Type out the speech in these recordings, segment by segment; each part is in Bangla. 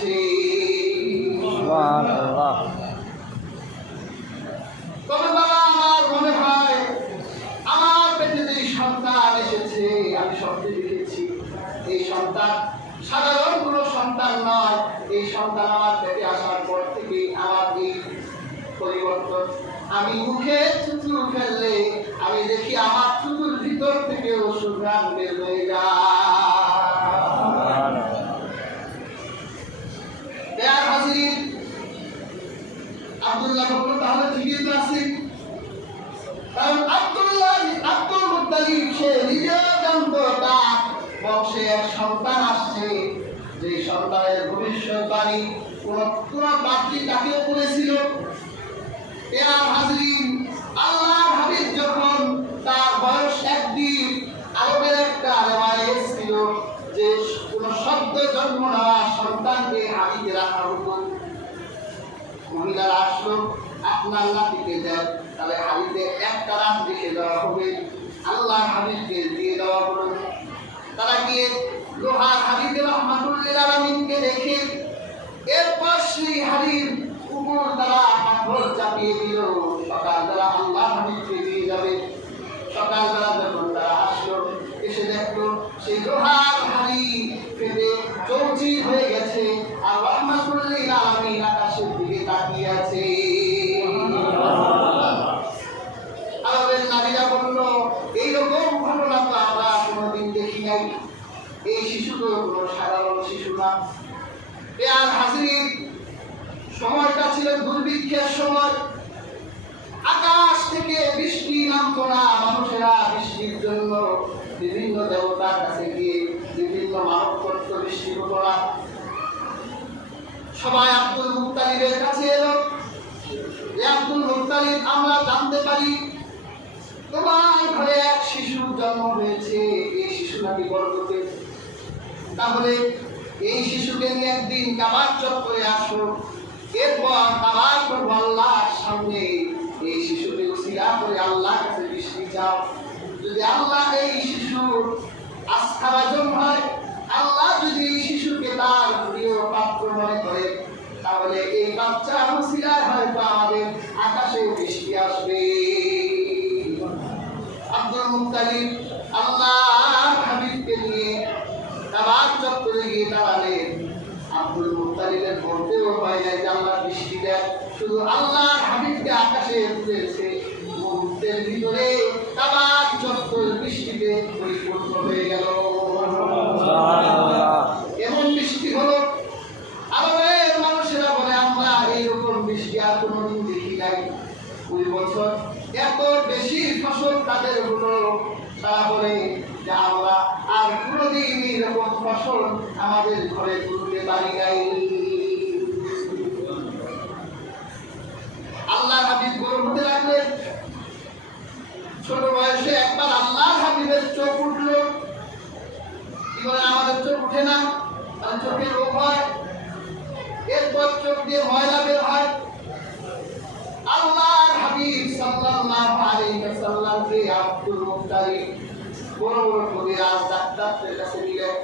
আসছে। তবে বাবা, আমার মনে হয় আমার পেটে যে সন্তান এসেছে, আমি স্বপ্নে দেখেছি এই সন্তান সাধারণ কোনো সন্তান নয়। এই সন্তান আমার পেটে আসার পর থেকে আমার এই পরিবর্তন। আমি মুখে থুতু ফেললে আমি দেখি আমার থুতুর ভিতর থেকেও সুঘ্রাণ বের হয়ে যায়। হাজির আব্দুল্লাহ বলল, তাহলে ঠিকই তো আছে। কারণ আব্দুল মুত্তালিব সে নিজেও জানতো তার বংশে এক সন্তান আসছে, যে সন্তানের ভবিষ্যৎবাণী কোন বাপটি তাকেও বলেছিল। হাজির আল্লাহর হাবিব যখন তার বয়স একদিন, আরবের একটা রেওয়ায়েত ছিল যে কোন শব্দ জন্ম নেওয়া সন্তানকে হাবিবে রাখা হতো। মহিলারা আসলো, আপনার নাতিকে দেন, তাহলে হাবিবে একটা রাত রেখে দেওয়া হবে। আল্লাহ হাবিবকে দিয়ে দেওয়া হলো। তারা গিয়ে লোহার হাবিবে রহমাতুল্লিল আলামিনকে রেখে এরপর সেই হাবিব উপর তারা পাথর চাপিয়ে দিল। সকালবেলা আল্লাহ হাবিবকে দিয়ে যাবে। সকালবেলা যখন তারা আসলো, এসে দেখলো সেই লোহার হাবিব ফেটে চৌচির হয়ে গেছে, আর রহমাতুল্লিল আলামিন আকাশের দিকে তাকিয়ে আছে। আরবের নারীরা বলল, এইরকম ঘটনা তো আমরা কোনোদিন দেখি নাই। এই শিশু তো কোনো সাধারণ শিশু না। আর হাজির সময়টা ছিল দুর্ভিক্ষের সময়। আকাশ থেকে বৃষ্টি নামতো না। মানুষেরা বৃষ্টির জন্য বিভিন্ন দেবতার কাছে গিয়ে বিভিন্ন মানব করত, বৃষ্টি হতো না। সবাই আব্দুল মুত্তালিবের কাছে এলো। আব্দুল মুত্তালিব, আমরা জানতে পারি তোমার ঘরে এক শিশুর জন্ম হয়েছে, এই শিশু নাকি বরকতে। তাহলে এই শিশুকে নিয়ে একদিন কাবার চত্বরে আসো। এরপর কাবার করবো আল্লাহর সামনে। এই শিশুকে উসিলা করে আল্লাহর কাছে বৃষ্টি চাও। যদি আল্লাহ এই শিশুর আস্থাভাজন হয়, আল্লাহ যদি এই শিশুকে তার প্রিয় পাত্র মনে করে, তাহলে এই বাচ্চা উসিলায় হয়তো আমাদের আকাশে বৃষ্টি আসবে। আব্দুল মুত্তালিব আল্লাহর হাবিবকে নিয়ে কাবার চত্বরে গিয়ে দাঁড়ালেন। আব্দুল মুত্তালিবের বলতেও হয় না যে আল্লাহ বৃষ্টি দেন, শুধু আল্লাহর হাবিবকে আকাশে তুলেছে। মুহূর্তের ভিতরে কাবার চত্বর বৃষ্টিতে পরিপূর্ণ হয়ে গেল। এমন বৃষ্টি হলো, আরবের মানুষেরা বলে আমরা এইরকম বৃষ্টি আর কোনোদিন দেখি নাই। ওই বছর এত বেশি ফসল তাদের হলো, তারা বলে যে আমরা আর কোনোদিন এইরকম ফসল আমাদের ঘরে তুলতে পারি নাই। আল্লাহ হাবিব গরম হতে লাগলেন। ছোট বয়সে একবার আল্লাহ হাবিবের চোখ উঠলো। কি বলেন, আমাদের চোখ উঠে না, চোখে রোগ হয়, এরপর চোখ দিয়ে ময়লা বের হয়। আল্লাহর হাবিব সাল্লাল্লাহু আলাইহি ওয়াসাল্লামকে আব্দুল মুত্তালিব বড় বড় কবিরাজ ডাক্তারদের কাছে নিলেন,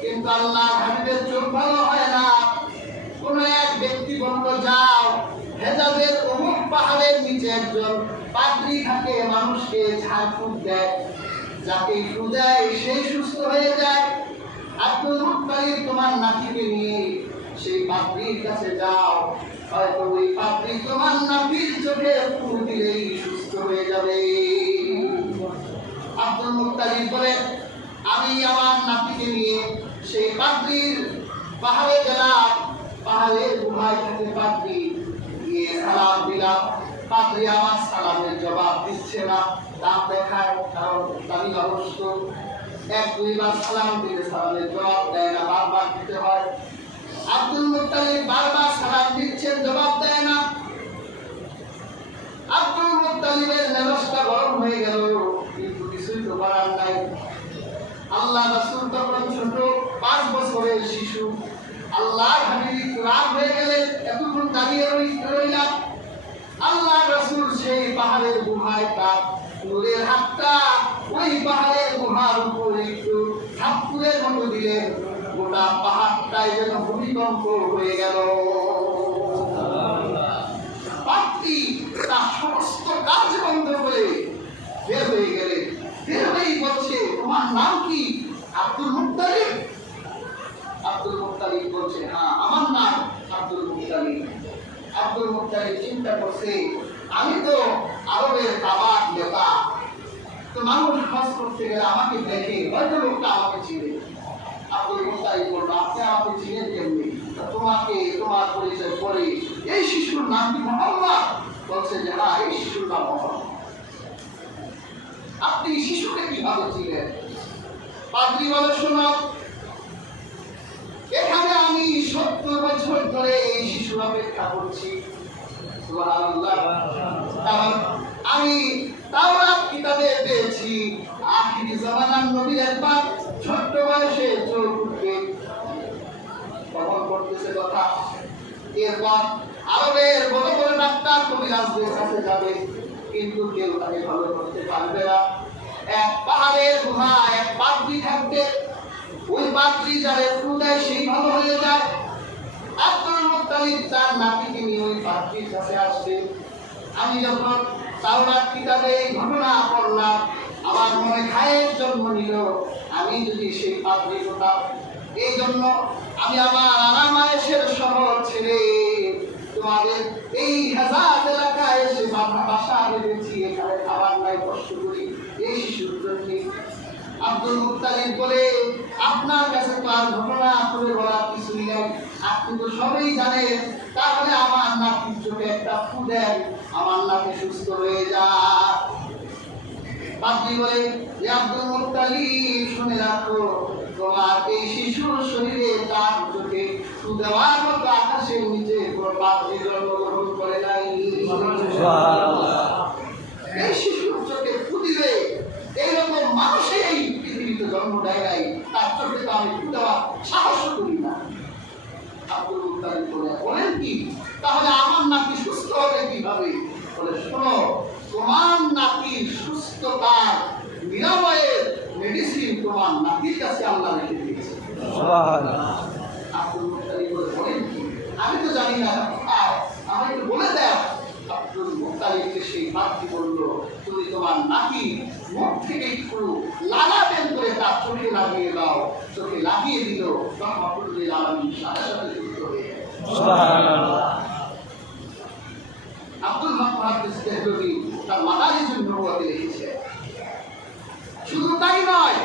কিন্তু আল্লাহর হাবিবের চোখ ভালো হয় না। কোন এক ব্যক্তি বলল, যাও হেজাজের অমুক পাহাড়ের নিচে একজন পাদ্রী থাকে, মানুষকে ঝাড়ফুঁক দেয়, যাকে ফু দেয় সেই সুস্থ হয়ে যায়। আব্দুল মুত্তালিব তোমার নাতিকে নিয়ে সেই পাদ্রীর কাছে যাও, হয়তো ওই পাদ্রী তোমার নাতির চোখে ফু দিলেই সুস্থ হয়ে যাবে। আব্দুল মুত্তালিব বলেন, আমি আমার নাতিকে নিয়ে সেই পাদ্রীর পাহাড়ে গেলাম। পাহাড়ের গুহায় থেকে পাদ্রী গিয়ে সালাম দিলাম। পাদ্রী আমার সালামের জবাব দিচ্ছে না, দাঁত দেখায়, কারণ দামি অবশ্য। এক দুইবার সালাম দিলে সালামের জবাব দেয় না, বারবার দিতে হয়। আব্দুল মুত্তালিব বারবার সালাম দিচ্ছেন, জবাব দেয় না। আব্দুল মুত্তালিবের মেজাজটা গরম হয়ে গেল, কিন্তু কিছুই তো করার নাই। আল্লাহ রাসূল তখন ছোট 5 বছরের শিশু। আল্লাহর হাবিব রাগ হয়ে গেলেন, এতক্ষণ দাঁড়িয়ে রইলাম। আল্লাহ রাসূল সেই পাহাড়ের গুহায় তার নূরের হাতটা ওই পাহাড়ের গুহার উপর একটু থাপ্পড়ের মতো দিলেন। গোটা পাহাড়টাই যেন ভূমিকম্প ধ্বংস হয়ে গেল। পাত্রী তার সমস্ত কাজ বন্ধ করে বের হয়ে গেলে, বের হয়েই বলছে, তোমার নাম কি? Abdul Muttalib. আব্দুল মুত্তালিব বলছে, হ্যাঁ আমার নাম আব্দুল মুত্তালিব। আব্দুল মুত্তালিব চিন্তা করছে, আমি তো আরবের কাবার নেতা, তো মানুষ হজ করতে গেলে আমাকে দেখে হয়তো লোকটা আমাকে চিনে। আব্দুল মুত্তালিব বলল, আপনি আমাকে চিনেন কেমনি? তোমাকে তোমার পরিচয় পরে, এই শিশুর নাম কি মুহাম্মদ? বলছে যে হ্যাঁ, এই শিশুর নাম মুহাম্মদ। আপনি শিশুকে কিভাবে চিনেন? পাদ্রী বলে, শোনো, এখানে আমি 70 বছর ধরে এই শিশুর অপেক্ষা করছি। সুবহানাল্লাহ। কারণ আমি তাওরাত কিতাবে পেয়েছি, আখিরি জামানার নবীর একবার ছোট্ট বয়সে চোখ উঠবে, কখন করতেছে কথা। এরপর আরবের বড় বড় ডাক্তার কবিরাজদের কাছে যাবে, কিন্তু কেউ তাকে ভালো করতে পারবে না। এক পাহাড়ের গুহায় এক পাদ্রী থাকবে, ওই পাদ্রী যারে ফু দেয় সেই ভালো হয়ে যায়। আব্দুল মুত্তালিব তার নাতিকে নিয়ে ওই পাদ্রীর কাছে আসবে। আমি যখন তাওরাত কিতাবে এই ঘটনা পড়লাম, আমার মনে খায়ের জন্ম নিল, আমি যদি সেই পাদ্রী হতাম। এই জন্য আমি আমার আরামায়েশের শহর ছেড়ে তোমাদের এই হেজাজ এলাকায় এসে বাসা বেঁধেছি, এখানে খাবার নাই, কষ্ট করি এই শিশুর জন্য। আব্দুল মুত্তালিব বলে, আপনার কাছে তো আর ঘটনা করে বলার কিছুই নেই, আপনি তো সবই জানেন, তাহলে আমার নাতির চোখে একটা ফু দেন, আমার নাতি সুস্থ হয়ে যায়। পাদ্রী বলে, যে আব্দুল মুত্তালিব শুনে রাখো, তোমার এই শিশুর শরীরে তার চোখে ফু দেওয়ার মতো আকাশের নিচে কোনো পাদ্রী জন্মগ্রহণ করে নাই। এই শিশুর চোখে ফু দিলে এইরকম মানুষই এই পৃথিবীতে জন্ম দেয় নাই, তার চোখে তো আমি ফু দেওয়ার সাহস করি না। আব্দুল মুত্তালিব বলেন কি, তাহলে আমার নাতি সুস্থ হবে কিভাবে? বলে, শোনো, তোমার নাতির সুস্থতার নিরাময়ের মেডিসিন তোমার নাতির কাছে আল্লাহ রেখে দিয়েছে। আব্দুল মুত্তালিব বলেন কি, আমি তো জানি না, আমাকে একটু বলে দেয়। আব্দুল মুত্তালিবকে সেই পাদ্রী বলল, তুমি তোমার নাতি মুখ থেকে একটু লালা বের করে তার চোখে লাগিয়ে দাও। চোখে লাগিয়ে দিল, রহমাতুল্লিল আলামিন সাথে সাথে যুক্ত হয়ে গেল। সুবহানাল্লাহ। আব্দুল হক মুহাদ্দিস দেহলভী তার মাদারিজুন নবুওয়াতে লিখেছে, শুধু তাই নয়,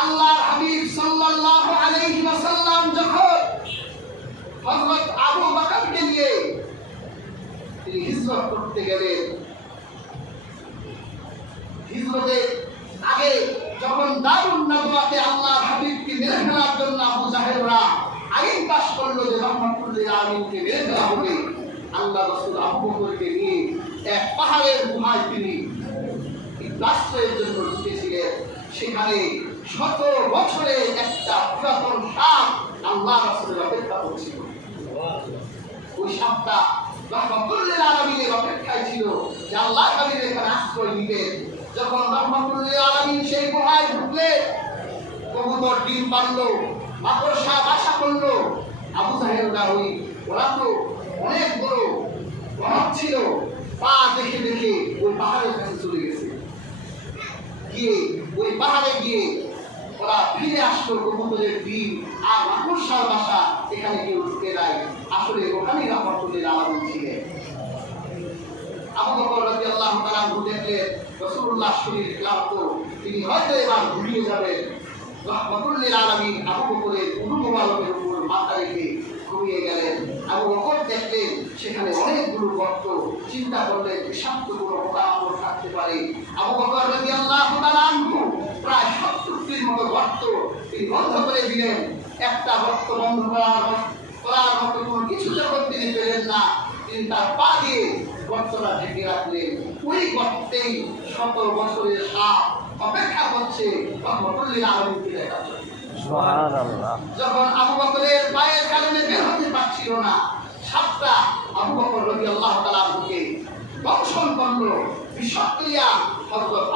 আল্লাহর হাবিব সাল্লাল্লাহু আলাইহি ওয়াসাল্লাম যখন হযরত আবু বকরকে নিয়ে তিনি হিজরত করতে গেলেন, হিজরতের আগে যখন দারুন নাদওয়াতে আল্লাহর হাবিবকে মেরে ফেলার জন্য আবু জাহেলরা আইন পাশ করলো যে রহমাতুল্লিল আলামিনকে মেরে ফেলা হবে, আল্লাহ রাসূল আবু বকরকে নিয়ে এক পাহাড়ের গুহায় তিনি আশ্রয়ের জন্য ঢুকেছিলেন। সেখানে 100 বছরে একটা পুরাতন সাপ আল্লাহ রাসূলের অপেক্ষা করছিল। ওই সাপটা রহমাতুল্লিল আলামিনের অপেক্ষায় ছিল যে আল্লাহর হাবিব এখানে আশ্রয় নিবেন। যখন রহমাতুল্লিল আলামিন সেই গুহায় ঢুকলেন, কবুতর ডিম পারলো, মাকড়সা বাসা করলো। আবু জাহেলরা ওরা তো অনেক বড় গণক ছিল, পা দেখে দেখে ওই পাহাড়ের কাছে চলে গেছে। গিয়ে ওই পাহাড়ে গিয়ে ওরা ফিরে আসলো, কবুতরের ডিম আর মাকড়সার বাসা এখানে কেউ ঢুকে দেয়। আসলে ওখানেই রহমাতুল্লিল আলামিন ছিলেন। আবু বকর রাদিয়াল্লাহু তাআলা দেখলেন রাসূলুল্লাহ শরীর ক্লান্ত, তিনি হয়তো এবার ঘুমিয়ে যাবেন। রহমাতুল্লিল আলামিন আবু বকরের মুবারকের উপর মাথা রেখে ঘুমিয়ে গেলেন। আবু বকর দেখলেন সেখানে অনেকগুলো গর্ত, চিন্তা করলেন বিষাক্ত কোনো পোকামাকড় থাকতে পারে। আবু বকর রাদিয়াল্লাহু তাআলা প্রায় 70টির মতো গর্ত তিনি বন্ধ করে দিলেন। একটা গর্ত বন্ধ করার মতো কোনো কিছু যখন তিনি পেলেন না, তিনি তার পা দিয়ে গর্তটা ঢেকে রাখলেন। ওই গর্তেই 100 বছরের সাপ অপেক্ষা করছে রহমাতুল্লিল আলামিনকে দেখার জন্য। সুবহানাল্লাহ। যখন আবু বকরের পায়ের কারণে বের হতে পারছিল না, সাপটা আবু বকর রাদিয়াল্লাহু তাআলা কে দংশন করলো, বিষক্রিয়া হযরত